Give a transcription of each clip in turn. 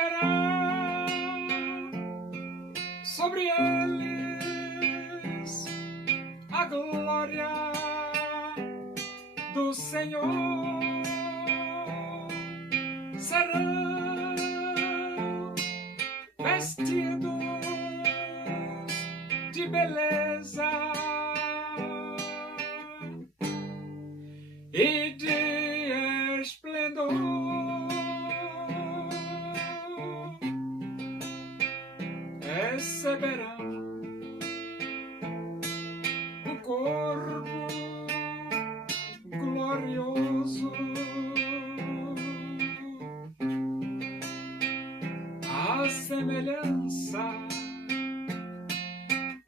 brilhará sobre eles a glória do Senhor. Serão vestidos de beleza e de esplendor. Receberão um corpo glorioso, a semelhança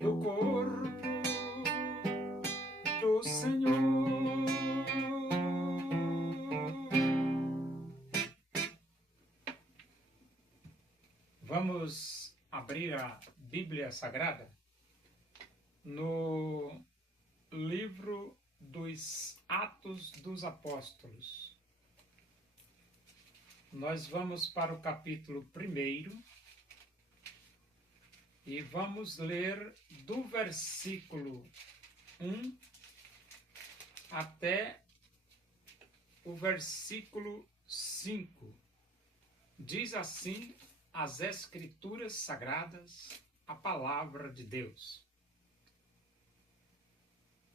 do corpo do Senhor. Vamos abrir a Bíblia Sagrada no livro dos Atos dos Apóstolos. Nós vamos para o capítulo 1 e vamos ler do versículo 1 até o versículo 5. Diz assim as Escrituras Sagradas, a palavra de Deus.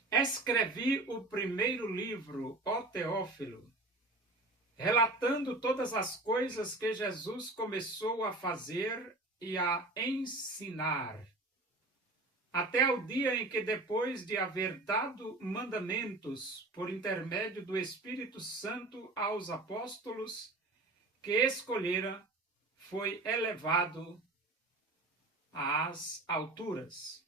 Escrevi o primeiro livro, ó Teófilo, relatando todas as coisas que Jesus começou a fazer e a ensinar, até o dia em que, depois de haver dado mandamentos por intermédio do Espírito Santo aos apóstolos que escolhera, foi elevado às alturas.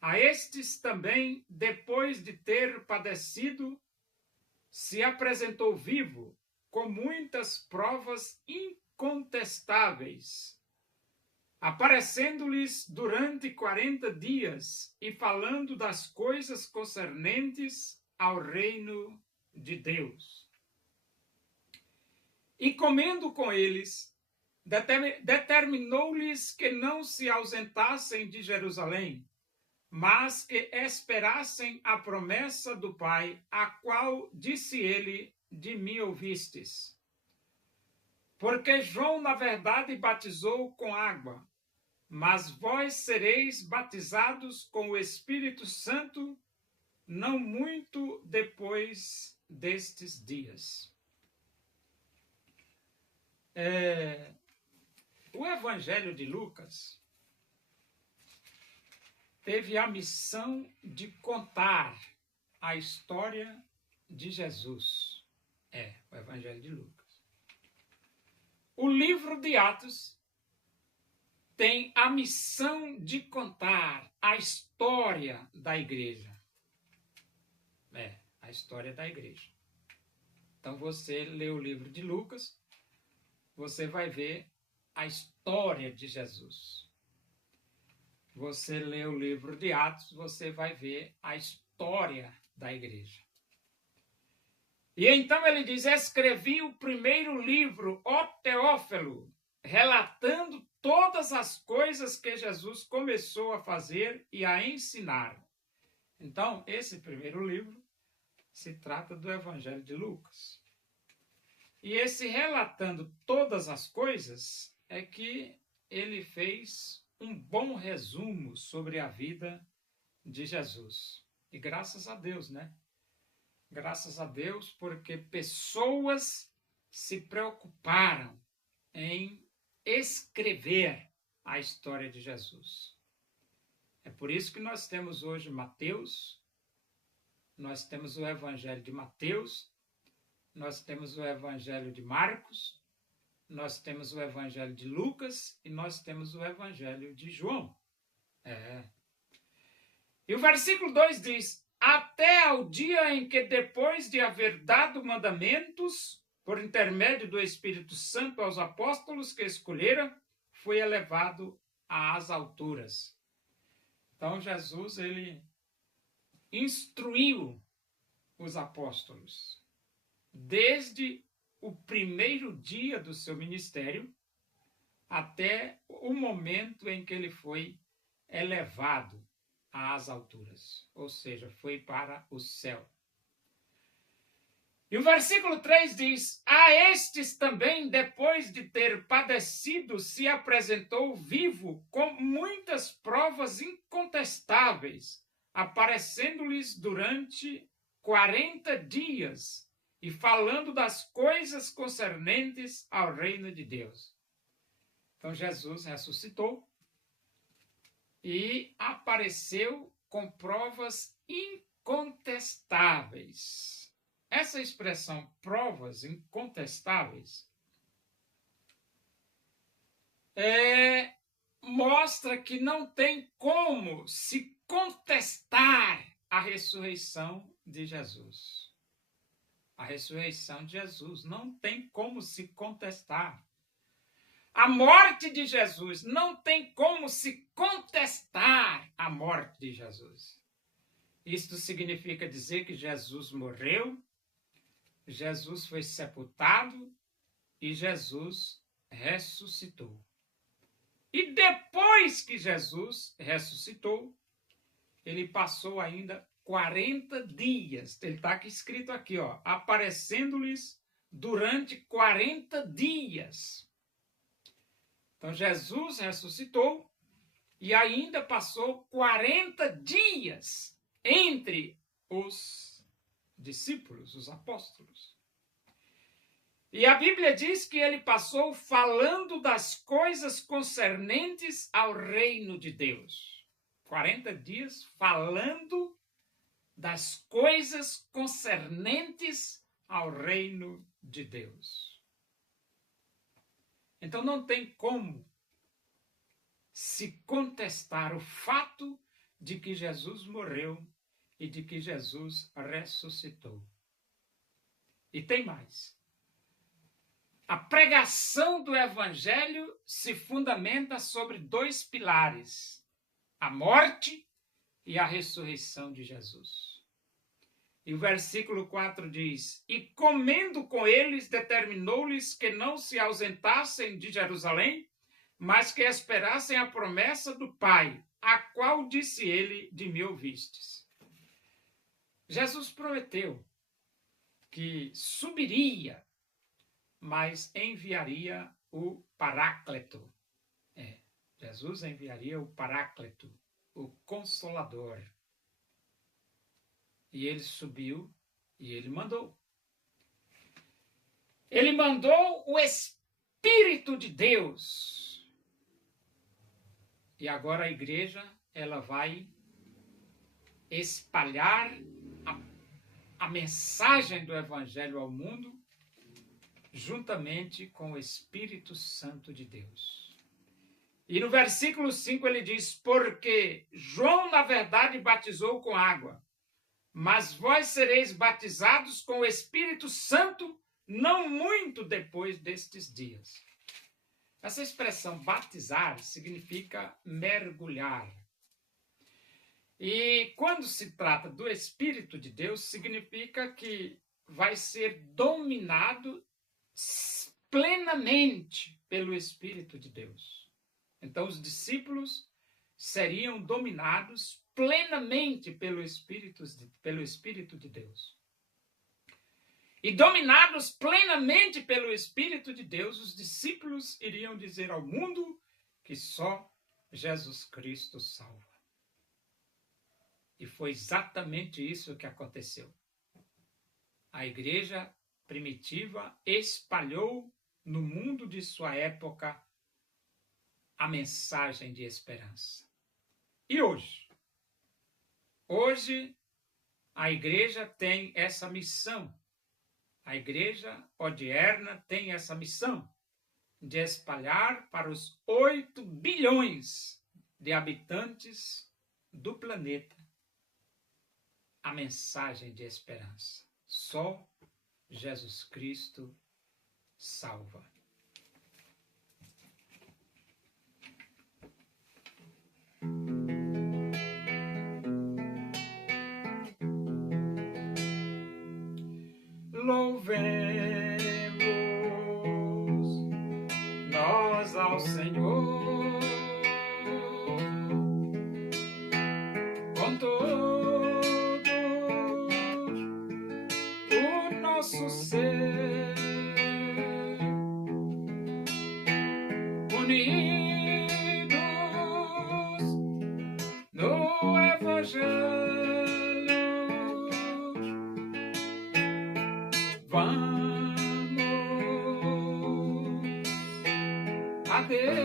A estes também, depois de ter padecido, se apresentou vivo, com muitas provas incontestáveis, aparecendo-lhes durante 40 dias e falando das coisas concernentes ao reino de Deus. E comendo com eles, determinou-lhes que não se ausentassem de Jerusalém, mas que esperassem a promessa do Pai, a qual disse ele: de mim ouvistes. Porque João, na verdade, batizou com água, mas vós sereis batizados com o Espírito Santo não muito depois destes dias. O Evangelho de Lucas teve a missão de contar a história de Jesus. O Evangelho de Lucas. O livro de Atos tem a missão de contar a história da igreja. A história da igreja. Então você lê o livro de Lucas, você vai ver a história de Jesus. Você lê o livro de Atos, você vai ver a história da igreja. E então ele diz: escrevi o primeiro livro, ó Teófilo, relatando todas as coisas que Jesus começou a fazer e a ensinar. Então, esse primeiro livro se trata do Evangelho de Lucas. E esse relatando todas as coisas é que ele fez um bom resumo sobre a vida de Jesus. E graças a Deus, né? Graças a Deus, porque pessoas se preocuparam em escrever a história de Jesus. É por isso que nós temos hoje Mateus, nós temos o Evangelho de Mateus, nós temos o Evangelho de Marcos, nós temos o Evangelho de Lucas e nós temos o Evangelho de João. E o versículo 2 diz: até ao dia em que, depois de haver dado mandamentos, por intermédio do Espírito Santo aos apóstolos que escolhera, foi elevado às alturas. Então Jesus, ele instruiu os apóstolos desde o primeiro dia do seu ministério até o momento em que ele foi elevado às alturas, ou seja, foi para o céu. E o versículo 3 diz: a estes também, depois de ter padecido, se apresentou vivo com muitas provas incontestáveis, aparecendo-lhes durante 40 dias e falando das coisas concernentes ao reino de Deus. Então Jesus ressuscitou e apareceu com provas incontestáveis. Essa expressão provas incontestáveis mostra que não tem como se contestar a ressurreição de Jesus. A ressurreição de Jesus não tem como se contestar. A morte de Jesus não tem como se contestar a morte de Jesus. Isto significa dizer que Jesus morreu, Jesus foi sepultado e Jesus ressuscitou. E depois que Jesus ressuscitou, ele passou ainda 40 dias. Ele está aqui escrito aqui, ó, aparecendo-lhes durante 40 dias. Então Jesus ressuscitou e ainda passou 40 dias entre os discípulos, os apóstolos. E a Bíblia diz que ele passou falando das coisas concernentes ao reino de Deus. 40 dias falando das coisas concernentes ao reino de Deus. Então não tem como se contestar o fato de que Jesus morreu e de que Jesus ressuscitou. E tem mais. A pregação do Evangelho se fundamenta sobre dois pilares: a morte e a ressurreição de Jesus. E o versículo 4 diz: e comendo com eles, determinou-lhes que não se ausentassem de Jerusalém, mas que esperassem a promessa do Pai, a qual disse ele: de me ouvistes. Jesus prometeu que subiria, mas enviaria o Paráclito. Jesus enviaria o Paráclito, o Consolador. E ele subiu e ele mandou. Ele mandou o Espírito de Deus. E agora a igreja, ela vai espalhar a mensagem do Evangelho ao mundo, juntamente com o Espírito Santo de Deus. E no versículo 5 ele diz: porque João, na verdade, batizou com água, mas vós sereis batizados com o Espírito Santo não muito depois destes dias. Essa expressão batizar significa mergulhar. E quando se trata do Espírito de Deus, significa que vai ser dominado plenamente pelo Espírito de Deus. Então, os discípulos seriam dominados plenamente pelo Espírito de Deus. E dominados plenamente pelo Espírito de Deus, os discípulos iriam dizer ao mundo que só Jesus Cristo salva. E foi exatamente isso que aconteceu. A igreja primitiva espalhou no mundo de sua época a mensagem de esperança. E hoje? Hoje, a igreja tem essa missão. A igreja odierna tem essa missão de espalhar para os 8 bilhões de habitantes do planeta a mensagem de esperança. Só Jesus Cristo salva. Louvemos nós ao Senhor com todo o nosso ser, unidos no Evangelho. Vamos a Deus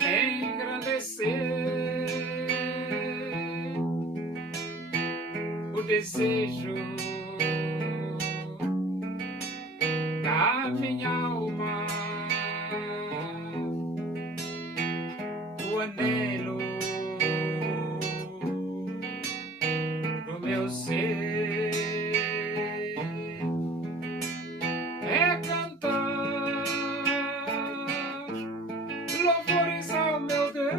engrandecer o desejo da minha alma, o anelo do meu ser. Louvores ao meu Deus,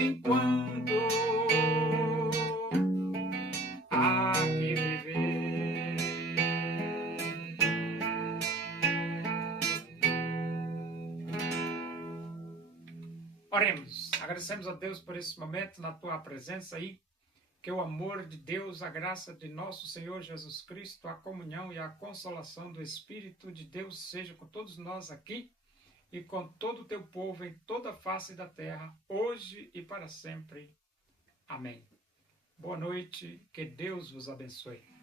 enquanto há que viver. Oremos, agradecemos a Deus por esse momento na tua presença aí. Que o amor de Deus, a graça de nosso Senhor Jesus Cristo, a comunhão e a consolação do Espírito de Deus seja com todos nós aqui e com todo o teu povo em toda a face da terra, hoje e para sempre. Amém. Boa noite, que Deus vos abençoe.